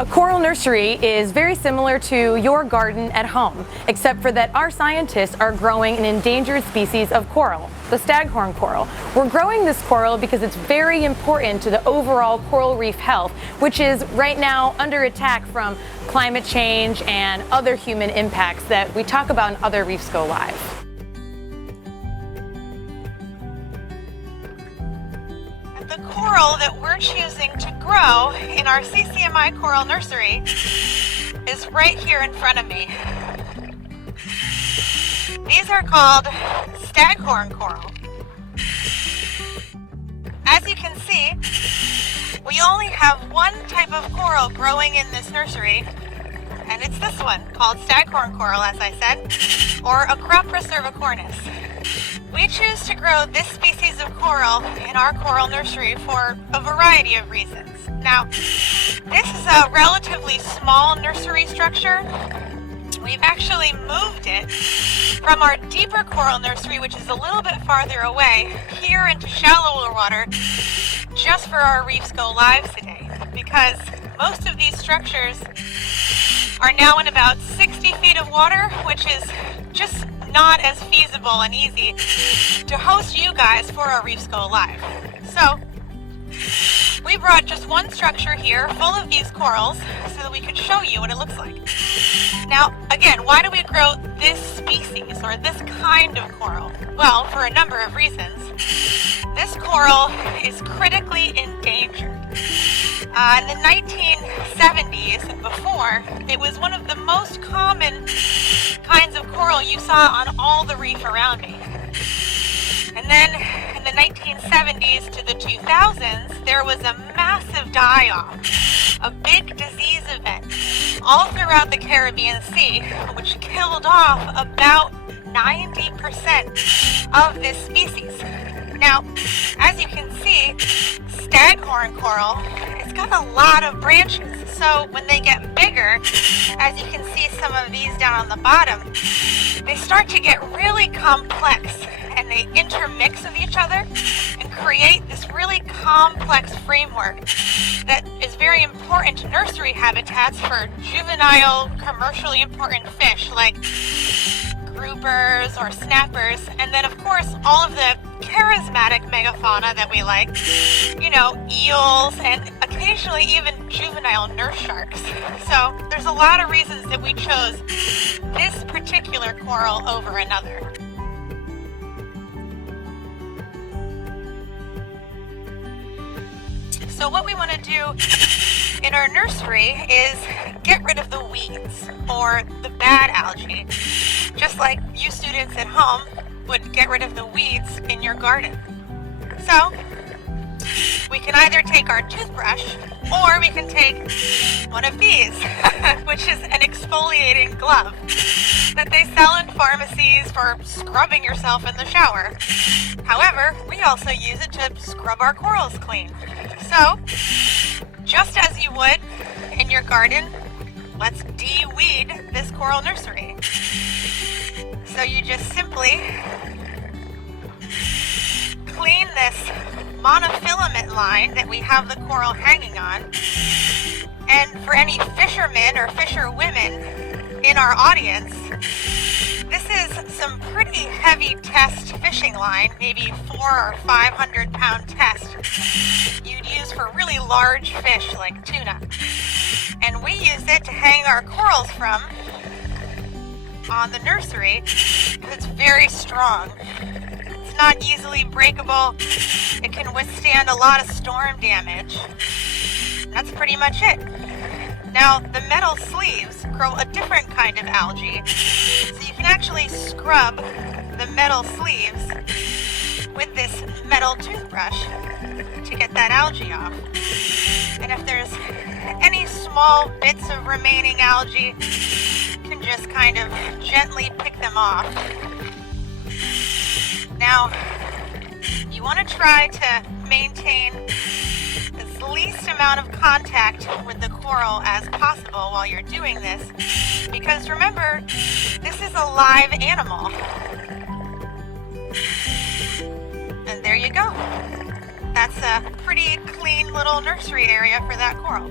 A coral nursery is very similar to your garden at home, except for that our scientists are growing an endangered species of coral, the staghorn coral. We're growing this coral because it's very important to the overall coral reef health, which is right now under attack from climate change and other human impacts that we talk about in other Reefs Go Live. The coral that we're choosing to grow in our CCMI coral nursery is right here in front of me. These are called staghorn coral. As you can see, we only have one type of coral growing in this nursery, and it's this one called staghorn coral, as I said, or Acropora cervicornis. We choose to grow this species of coral in our coral nursery for a variety of reasons. Now, this is a relatively small nursery structure. We've actually moved it from our deeper coral nursery, which is a little bit farther away, here into shallower water, just for our Reefs Go Live today, because most of these structures are now in about 60 feet of water, which is just not as feasible and easy to host you guys for our Reefs Go Live. So we brought just one structure here full of these corals so that we could show you what it looks like. Now, again, why do we grow this species or this kind of coral? Well, for a number of reasons. This coral is critically endangered. In the 1970s and before, it was one of the most common kinds of coral you saw on all the reef around me. And then in the 1970s to the 2000s, there was a massive die-off, a big disease event all throughout the Caribbean Sea, which killed off about 90% of this species. Now, as you can see, staghorn coral, it's got a lot of branches. So when they get bigger, as you can see some of these down on the bottom, they start to get really complex and they intermix with each other and create this really complex framework that is very important to nursery habitats for juvenile, commercially important fish like groupers or snappers, and then of course all of the charismatic megafauna that we like, you know, eels and occasionally even juvenile nurse sharks. So there's a lot of reasons that we chose this particular coral over another. So what we want to do in our nursery is get rid of the weeds or the bad algae, just like you students at home would get rid of the weeds in your garden. So we can either take our toothbrush or we can take one of these, which is an exfoliating glove that they sell in pharmacies for scrubbing yourself in the shower. However, we also use it to scrub our corals clean. So, just as you would in your garden, let's de-weed this coral nursery. So you just simply clean this monofilament line that we have the coral hanging on. And for any fishermen or fisherwomen in our audience, this is some pretty heavy test fishing line, maybe 400 or 500 pound test you'd use for really large fish like tuna. And we use it to hang our corals from on the nursery because it's very strong. It's not easily breakable. It can withstand a lot of storm damage. That's pretty much it. Now, the metal sleeves grow a different kind of algae, so you can actually scrub the metal sleeves with this metal toothbrush to get that algae off. And if there's any small bits of remaining algae, you can just kind of gently pick them off. Now, you want to try to maintain the least amount of contact with the coral as possible while you're doing this, because remember, this is a live animal. And there you go. That's a pretty clean little nursery area for that coral.